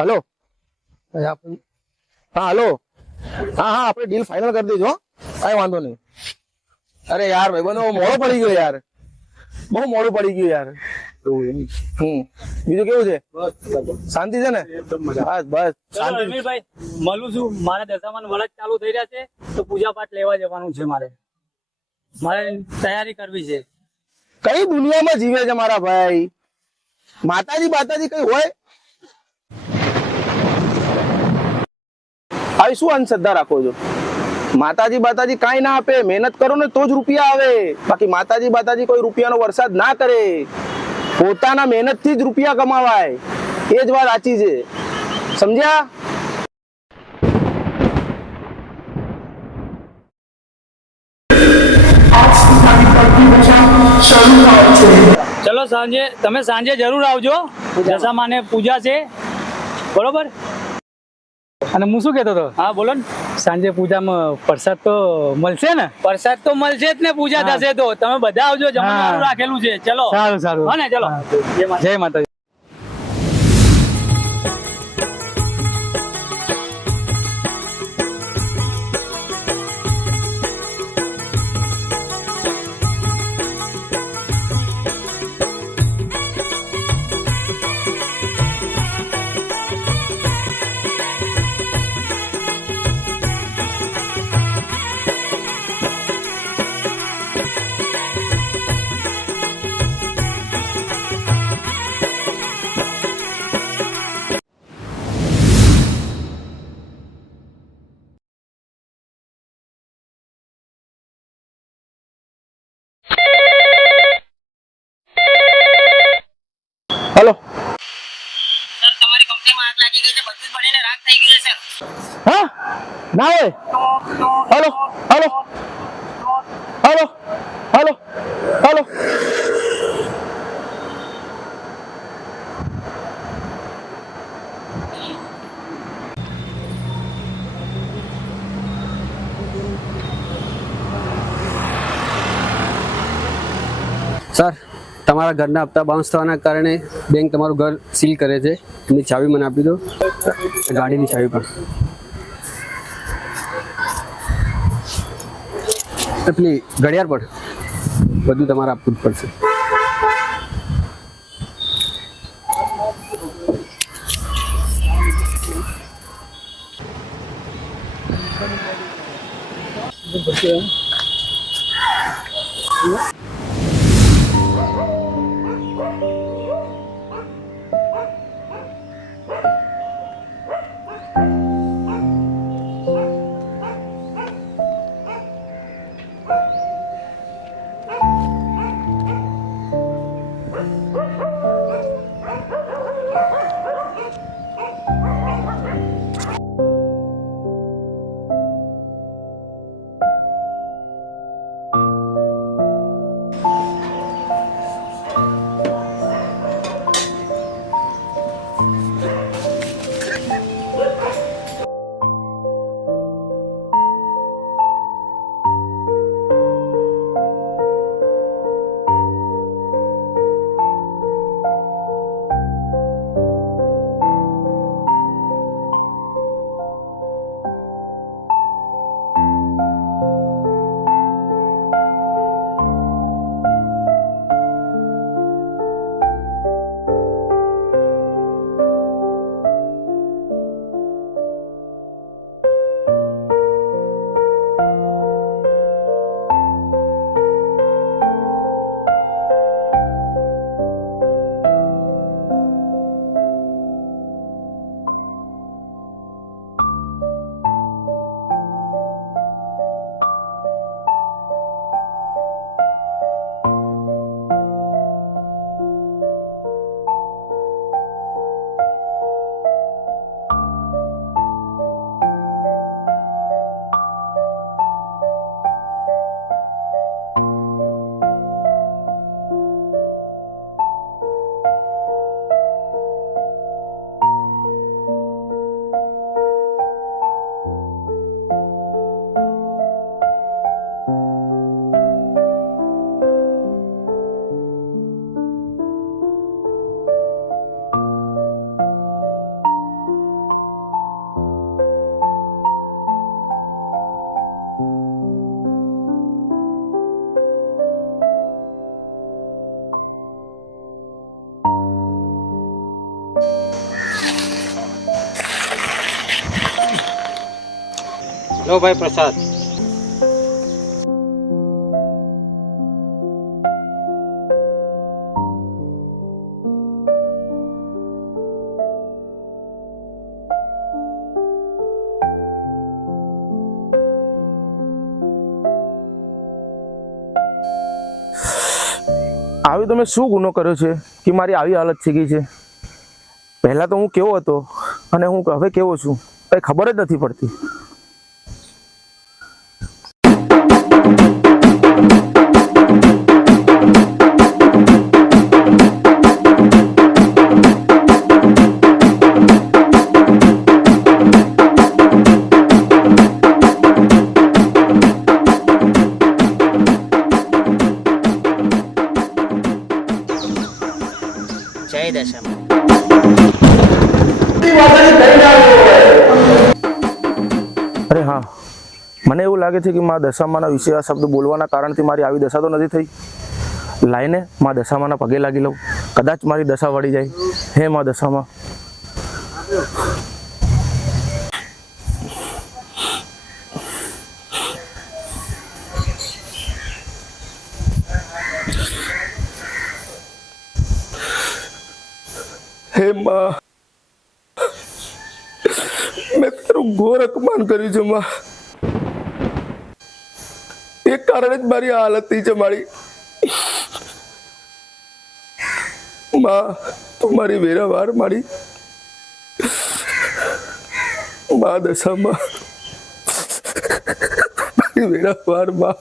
Hello हाँ hello हाँ हाँ આપણે ડીલ ફાઇનલ કરી દેજો કઈ વાંધો નહીં અરે યાર ભાઈ બંધો મોડું પડી ગયું યાર બહુ મોડું પડી ગયું યાર બીજું કેવું છે શાંતિ છે ને બસ બસ શાંતિ રમીરભાઈ મળું છું મારા દશામાં વરસ ચાલુ થઈ રહ્યા છે તો પૂજા પાઠ લેવા જવાનું છે મારે તૈયારી કરવી છે કઈ દુનિયામાં જીવે છે મારા ભાઈ માતાજી બાતાજી કઈ હોય આવી શું અંધશ્રદ્ધા રાખો છો માતાજી બાતાજી કાંઈ ના આપે મહેનત કરો ને તો જ રૂપિયા આવે બાકી માતાજી બાતાજી કોઈ રૂપિયાનો વરસાદ ના કરે પોતાના મહેનત થી જ રૂપિયા કમાવાય એ જ વાત સાચી છે સમજ્યા ચલો તમે સાંજે જરૂર આવજો દશામાને પૂજા છે બરોબર અને હું શું કહેતો હતો હા બોલો ને સાંજે પૂજામાં પ્રસાદ તો મળશે ને પ્રસાદ તો મળશે જ ને પૂજા થશે તો તમે બધા આવજો જમવાનું રાખેલું છે ચલો સારું સારું હા ને ચલો જય માતાજી હેલો સર તમારી કંપનીમાં આગ લાગી ગઈ છે બધું જ બળીને રાખ થઈ ગયું છે સર હા ના હોય hello hello hello hello hello sir તમારા ઘરના હપ્તા બાઉન્સ થવાના કારણે બેંક તમારું ઘર સીલ કરે છે એની ચાવી મને આપી દો ગાડીની ચાવી પણ પેલી ઘડિયાળ પણ બધું તમારે આપવું જ પડશે લો ભાઈ પ્રસાદ. આવી તમે શું ગુનો કર્યો છે કે મારી આવી હાલત થઈ ગઈ છે? પહેલા તો હું કેવો હતો અને હું હવે કેવો છું કઈ ખબર જ નથી પડતી. જય દશામાં. અરે હા, મને એવું લાગે છે કે મા દશામાના વિશે આ શબ્દ બોલવાના કારણથી મારી આવી દશા તો નથી થઈ. લાઈને મા દશામાના પગે લાગી લઉં, કદાચ મારી દશા વળી જાય. હે મા દશામાં. હે માં, મેં તારું ઘોર અપમાન કર્યું છે માં. એ કારણે જ મારી આ હાલત થઈ છે મારી. માં તું મારી વેરા વાર મારી. મા દશામાં મારી વેરા વાર માં.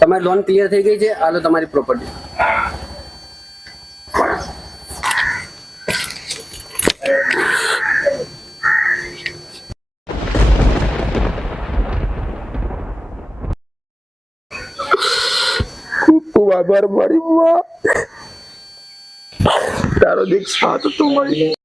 તમારી લોન ક્લિયર થઈ ગઈ છે. હાલો તમારી પ્રોપર્ટી. ખૂબ આભાર મારી માં. તારો દીક સાથ તો મળી.